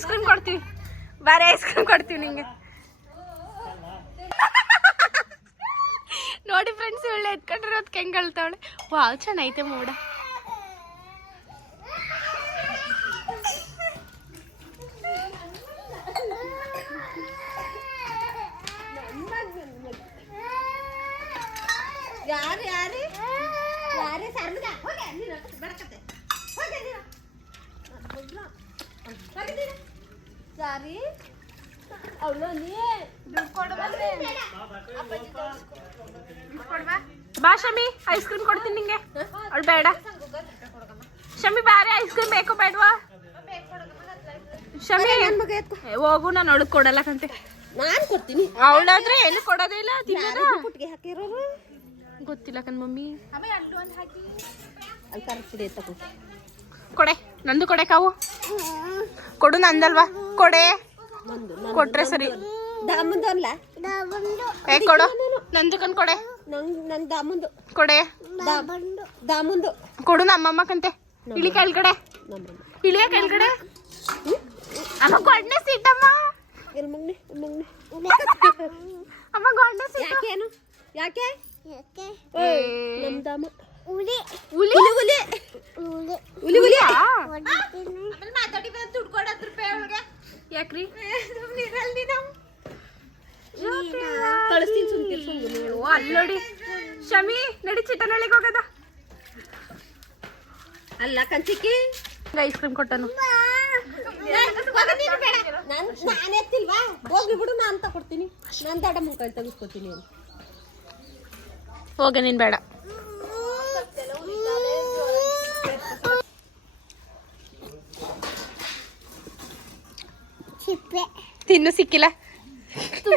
Ice cream ಕೊಡ್ತೀವಿ, ಬಾರಿ ice cream ಕೊಡ್ತೀವಿ ನಿಂಗೆ. ನೋಡಿ ಫ್ರೆಂಡ್ಸ್, ಒಳ್ಳೆ ಎತ್ಕೊಂಡಿರೋದಕ್ಕೆ ಹೆಂಗೆ ಹೇಳ್ತಾವಳೆ. ವಾವ್, ಚೆನ್ನಾಗೈತೆ ಮೋಡ. ಯಾರು ಯಾರು ಯಾರೇ ಸರ್ಮದ ಹೋಗಿ ನೀನು ಬರಕತ್ತೆ ಹೋಗಿ ನೀನು ಹೋಗಿದ್ದೀರ ಸಾರಿ ಅವಳು ನೀ ದುಡ್ಡು ಕೊಡಬಲ್ಲೆ ಅಪ್ಪಾಜಿ ಕೊಡ್ವಾ. ಬಾ ಶಮಿ, ಐಸ್ ಕ್ರೀಮ್ ಕೊಡ್ತೀನಿ ನಿಂಗೆ. ಅವಳು ಬೇಡ ಶಮಿ, ಬೇರೆ ಐಸ್ ಕ್ರೀಮ್ ಬೇಕು ಬೇಡವಾ ಶಮಿ? ಹೋಗು, ನಾನು ಅವಳಿಗೆ ಕೊಡಲ್ಲ ಕಂತೆ. ನಾನು ಕೊಡ್ತೀನಿ. ಅವಳಾದ್ರೆ ಏನು ಕೊಡೋದೇ ಇಲ್ಲ. ಪುಟ್ಟಿಗೆ ಹಾಕಿರೋರು ಗೊತ್ತಿಲ್ಲ ಕಣ್ ಮಮ್ಮಿ. ಅಲ್ಲಿ ಕರೆಕ್ಟ್ ತಗೋ ಕೊಡೆ, ನಂದು ಕೊಡೆ ಕಾವು ಕೊಡು, ನಂದಲ್ವಾ ಕೊಡೆ. ಕೊಟ್ರೆ ಸರಿ. ದಾಮಂದು ಅಲ್ಲ, ಏ ಕೊಡು, ನಂದು ಕಣ್ ಕೊಡೆ. ನನ್ ದಾಮಂದು ಕೊಡೆ, ದಾಮಂದು ಕೊಡು. ನಮ್ಮಮ್ಮ ಕಂತೆ. ಇಳಿ ಕೆಳಗಡೆ, ಇಳಿಯ ಕೆಳಗಡೆ. ಅಮ್ಮ ಗೊಡ್ನೆ ಸೀಟಮ್ಮ, ಅಮ್ಮ ಗೊಡ್ನೆ ಸೀಟ್. ಯಾಕೇನು ಯಾಕೆ ನಮ್ ದಾಮ ಹುಲಿ ಹುಲಿ ಹುಲಿ ಹುಲಿ ಹುಲಿ ಯಾಕ್ರಿ ಕಳಿಸ್ತೀನಿ ಸುಮ್ನೆ. ಅಲ್ಲೋಡಿ ಶಮಿ, ನಡಿ ಚಿಟ್ಟನಳ್ಳಿಗೆ ಹೋಗದ. ಅಲ್ಲ ಕಂಚಿಕ್ಕಿ ಐಸ್ ಕ್ರೀಮ್ ಕೊಟ್ಟನು. ನಾನು ಎತ್ತಿಲ್ವಾ, ಹೋಗ್ಲಿ ಬಿಡು, ನಾನು ತಗೊಡ್ತೀನಿ. ನಾನು ದಡ ಮುಖ ತೆಗಿಸ್ಕೊತೀನಿ. ಹೋಗ, ನೀನ್ ಬೇಡ. ತಿನ್ನು, ಸಿಕ್ಕಿಲ್ಲ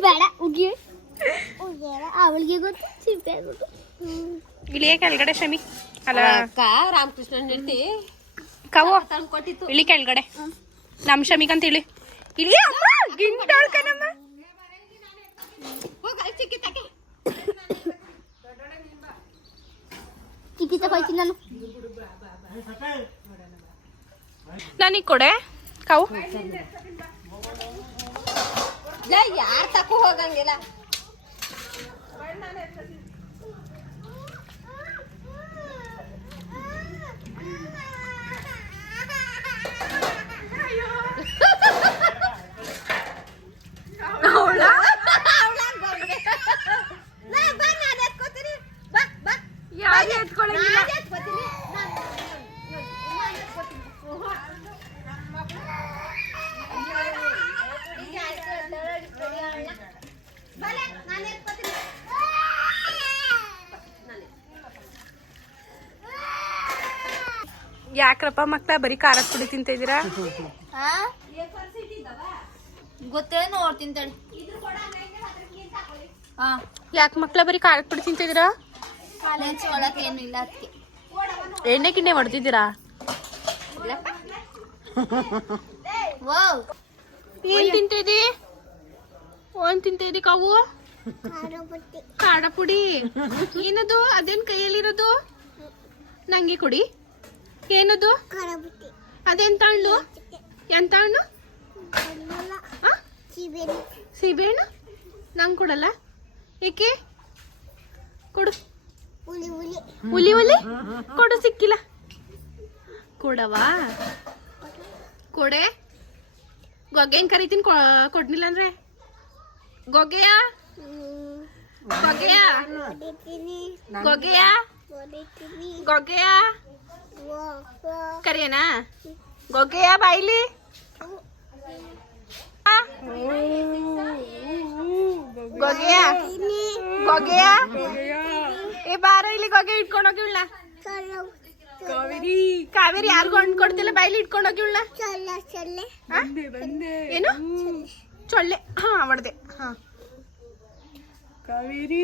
ಬೇಡ. ಉಗಿ ಅವಳಿಗೆ ಗೊತ್ತು, ಸಿಪ್ಪೆ ಗೊತ್ತು. ಇಳಿಯ ಕೆಳಗಡೆ ಶಮಿ. ಅಲ್ಲ ರಾಮಕೃಷ್ಣ ಹೇಳ್ತಿ ಕವು, ಕೊಟ್ಟಿತ್ತು. ಇಳಿ ಕೆಳಗಡೆ. ನಮ್ ಶಮಿಗಂತ ಇಳಿ. ಇಳಿ ಅಮ್ಮ, ಗಿಂಟಾಳ್ಕನಮ್ಮ. ಚಿಕ್ಕಿ ತಕ್ಕೆ ಚಿಕ್ಕಿ ತಗೋಯ್ತೀನಿ ನಾನು. ನನಗೆ ಕೊಡೆ ಕಾವು. ಯಾರು ತಕೋ ಹೋಗಂಗಿಲ್ಲ. ಯಾಕ್ರಪ್ಪ ಮಕ್ಳ ಬರೀ ಖಾರದ ಪುಡಿ ತಿಂತ ಇದೀರಾ? ಗೊತ್ತೇ ನೋಡ್ತೀನಿ ತಡಿ. ಯಾಕೆ ಮಕ್ಳ ಬರೀ ಖಾರದ ಪುಡಿ ತಿಂತ ಇದೀರಾ? ಏನು ಇಲ್ಲ ಅದಕ್ಕೆ. ಎಣ್ಣೆ ಗಿಣ್ಣೆ ಹೊಡ್ತಿದ್ದೀರಾ? ಏನ್ ತಿಂತ ಇದಿ? ಓನ್ ತಿಂತ ಇದಿ ಕಾವು? ಖಾರ ಪುಡಿ. ಏನದು? ಅದೇನ್ ಕೈಯಲ್ಲಿರೋದು? ನಂಗೆ ಕೊಡಿ. ಏನದು? ಅದೆಂತ ಹಣ್ಣು? ಎಂತ ಹಣ್ಣು? ಸೀಬೆ ಹಣ್ಣು? ನಂಗೆ ಕೊಡಲ್ಲ? ಏಕೆ? ಕೊಡು. ಹುಲಿ ಹುಲಿ ಕೊಡು, ಸಿಕ್ಕಿಲ್ಲ. ಕೊಡವಾ? ಕೊಡೆ. ಗೊಗ್ಗೆ ಹೆಂಗ್ ಕರಿತೀನಿ, ಕೊಡ್ನಿಲ್ಲ ಅಂದ್ರೆ? ಗೊಗ್ಗೆಯ ಗೊಗ್ಗೆಯ ಗೊಗ್ಗೆಯ ಗೊಗ್ಗೆಯ ಕರಿಯನಾ? ಗೊಗ್ಗೆಯ ಬಾಯಿಲಿ. ಗೊಗ್ಗೆಯ ಗೊಗ್ಗೆಯ ಏ ಬಾರ ಇಲ್ಲಿ, ಗೊಗ್ಗೆ ಇಟ್ಕೊಂಡೋಗಿ ಉಳ್ಳ. ಕಾವೇರಿ ಯಾರಿಗೂ ಹಣ್ಣು ಕೊಡ್ತಿಲ್ಲ, ಬಾಯಿಲಿ ಇಟ್ಕೊಂಡೋಗಿ ಉಳ್ಳ. ಏನು ಚೊಳ್ಳೆ? ಹಾ ಹೊಡ್ದೆ. ಹಾ ಕಾವೇರಿ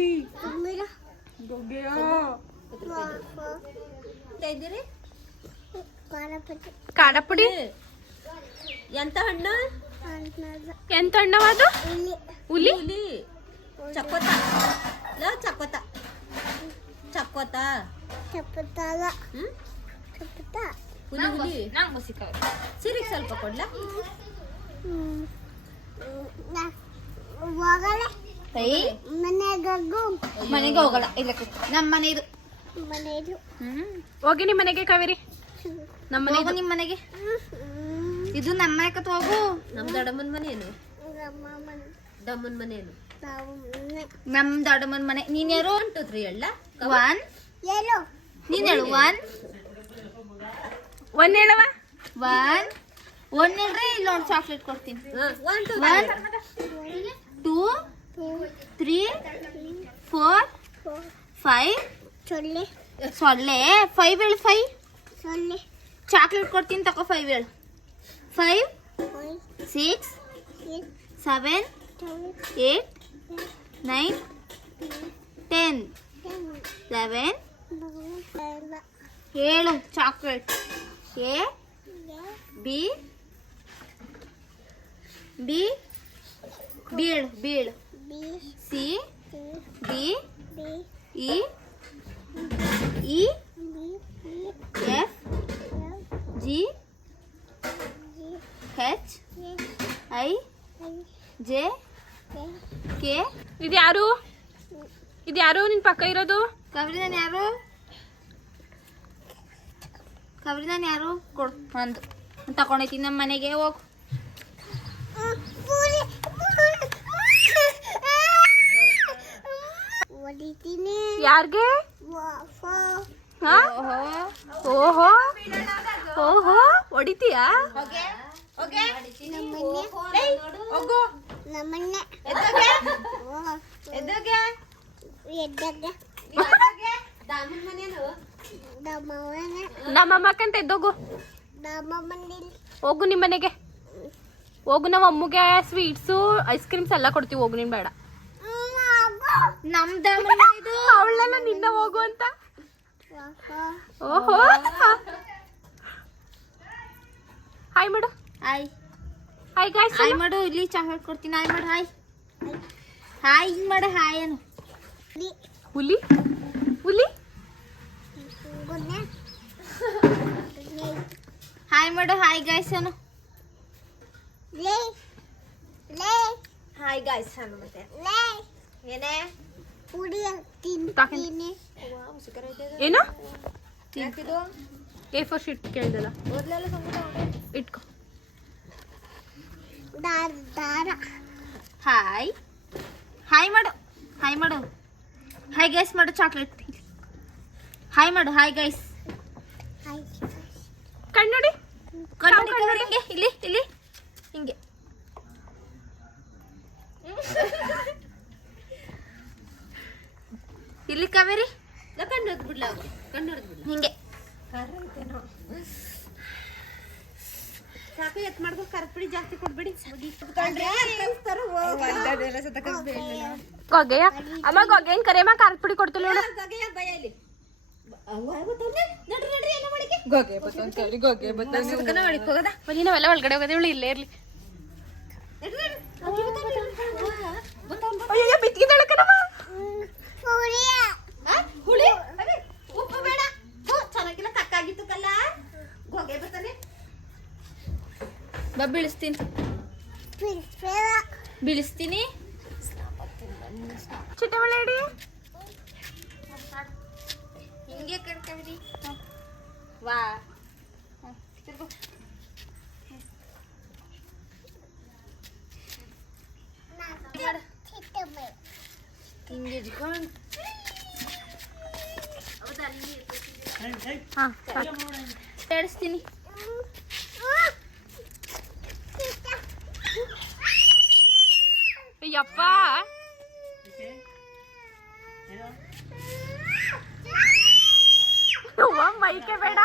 ಖಾರ ಪುಡಿ. ಎಂತ ಹಣ್ಣು? ಎಂತ ಹಣ್ಣವದು? ಹುಲಿ. ಚಕೋತ ಚಕೋತ ಚಕೋತ ಹುಲಿ ಹುಲಿ. ಸಿರಿಗೆ ಸ್ವಲ್ಪ ಕೊಡ್ಲಾ? ಮನೆಗೆ ಹೋಗಲ್ಲ ಇಲ್ಲ ನಮ್ಮ ಮನೆ ಇದು ಹೋಗಿ ನಿಮ್ಮ ಮನೆಗೆ ಕಾವೇರಿ. ನಮ್ಮ ಮನೆ ಹೋಗು ನಿಮ್ಮ ಮನೆಗೆ. ಇದು ನಮ್ಮ ಮನೆ ಕತ್ ಹೋಗು. ನಮ್ ದೊಡ್ಡಮ್ಮನ ಮನೆ ಏನು? ದಮ್ಮನ ಮನೆ ಏನು? ನಮ್ ದೊಡ್ಡಮ್ಮನ ಮನೆ. ನೀನ್ ಯಾರು? 1 2 3 ಹೇಳ. 1 ನೀನ್ ಹೇಳು. 1 1 ಹೇಳವ. 1 ಹೇಳ್ರಿ. ಇಲ್ಲ ಒಂದು ಚಾಕ್ಲೇಟ್ ಕೊಡ್ತೀನಿ. 1 2 1 2 3 4 5 ಸೊಳ್ಳೆ 5 ಹೇಳು. 5 ಚಾಕ್ಲೇಟ್ ಕೊಡ್ತೀನಿ ತಗೋ. 5 ಹೇಳು. 5 6 7 8 9 10 11 ಹೇಳು ಚಾಕ್ಲೇಟ್. ಎ ಬಿ ಬಿ ಬೀಳು ಬೀಳು. C D E E F G H I J K. ಇದ್ಯಾರು ನಿನ್ ಪಕ್ಕ ಇರೋದು? ಕವರಿ ನಾನು ಯಾರು? ಕೊಡು ಒಂದು ತಗೊಂಡೈತೀನಿ ನಮ್ಮ ಮನೆಗೆ. ಹೋಗು. ಯಾರ್ಗೆ? ಹಾ? ಓಹೋ ಓಹೋ ಹೊಡಿತೀಯಾ? ನಮ್ಮ ಅಮ್ಮಕ್ಕಂತ ಎದ್ದೋಗು. ಹೋಗು ನಿಮ್ಮ ಮನೆಗೆ ಹೋಗು. ನಾವು ಅಮ್ಮಗೆ ಸ್ವೀಟ್ಸು ಐಸ್ ಕ್ರೀಮ್ಸ್ ಎಲ್ಲ ಕೊಡ್ತೀವಿ. ಹೋಗು ನೀನ್ ಬೇಡ. ನಮ್ದು ಇದು. ಅವಳೆಲ್ಲ ನಿನ್ನ ಹೋಗು ಅಂತ. ಓಹೋ ಹಾಯ್ ಮಾಡು. Hi hi guys. ಹಾಯ್ ಮಾಡು. ಇಲ್ಲಿ ಚಾಕ್ಲೇಟ್ ಕೊಡ್ತೀನಿ. ಹಾಯ್ ಮಾಡು. ಹಾಯ್ ಹಿಂಗ್ ಮಾಡು. ಹಾಯ್ ಏನು? ಹುಲಿ ಹುಲಿ. ಹಾಯ್ ಮಾಡು. ಹಾಯ್ ಗಾಯ್ಸ್ ಅನು. ಹಾಯ್ ಗಾಯ್ಸ್ ಅನ್ನು. ಮತ್ತೆ ಏನೇ ಏನು? ಯಾಕಿದು? A4 ಶೀಟ್ ಕೇಳಿದಲ್ಲ, ಓದ್ಲೆಲ್ಲ ಸಂಗೀತ ಇಟ್ಕೋ. ಹಾಯ್ ಹಾಯ್ ಮಾಡು. ಹಾಯ್ ಮಾಡು. ಹಾಯ್ ಗೈಸ್ ಮಾಡು. ಚಾಕ್ಲೇಟ್ ಹಾಯ್ ಮಾಡು. Hi guys. ಕಣ್ಣುಡಿ ಕಣ್ಣು ಹಿಂಗೆ. ಇಲ್ಲಿ ಇಲ್ಲಿ ಹಿಂಗೆ. ಇಲ್ಲಿ ಕಾವೇರಿ ಕಣ್ಣು ಬಿಡ್ಲ ಕಣ್ಣು ಬಿಡ್ಲ ಹಿಂಗೆ. ಸಾಕು ಎತ್ ಮಾಡ್ಕೊ. ಕರ್ಪುಡಿ ಜಾಸ್ತಿ ಕೊಡ್ಬಿಡಿ. ಗೊಗ್ಗೆಯ ಅಮ್ಮ ಗೊಗ್ಗೆನ್ ಕರೆಯಮ್ಮ ಖಾರದ ಪುಡಿ ಕೊಡ್ತಿಲ್ಲ ನೋಡು. ಬಯಲಿ ಬನ್ನಿ ನಾವೆಲ್ಲ ಒಳಗಡೆ ಹೋಗೋದೇ. ಇವಳು ಇಲ್ಲೇ ಇರ್ಲಿ. ಅಯ್ಯೋ ಬಿತ್ತಿದ್ದಾಳೆ ಕಣಮ್ಮ. ಹುಳಿ ಉಪ್ಪು ಬೇಡ. ಚೆನ್ನಾಗಿಲ್ಲ ತಕ್ಕಾಗಿತ್ತು ಕಲ್ಲ. ಗೊಗೆ ಬರ್ತಾನೆ. ಬಾ ಬೀಳಿಸ್ತೀನಿ. ಬೀಳಿಸ್ತೀನಿ. ಚಿಟ್ಟವಳೆ ಇಡಿ. ಹಿಂಗೆ ಕರ್ಕಂಡಿ. ವಾ ಹಿಂಗೆ ಇಟ್ಕೊಂಡು ಆಡಿಸ್ತೀನಿ. ಯಪ್ಪ ಮೈಕೆ ಬೇಡ.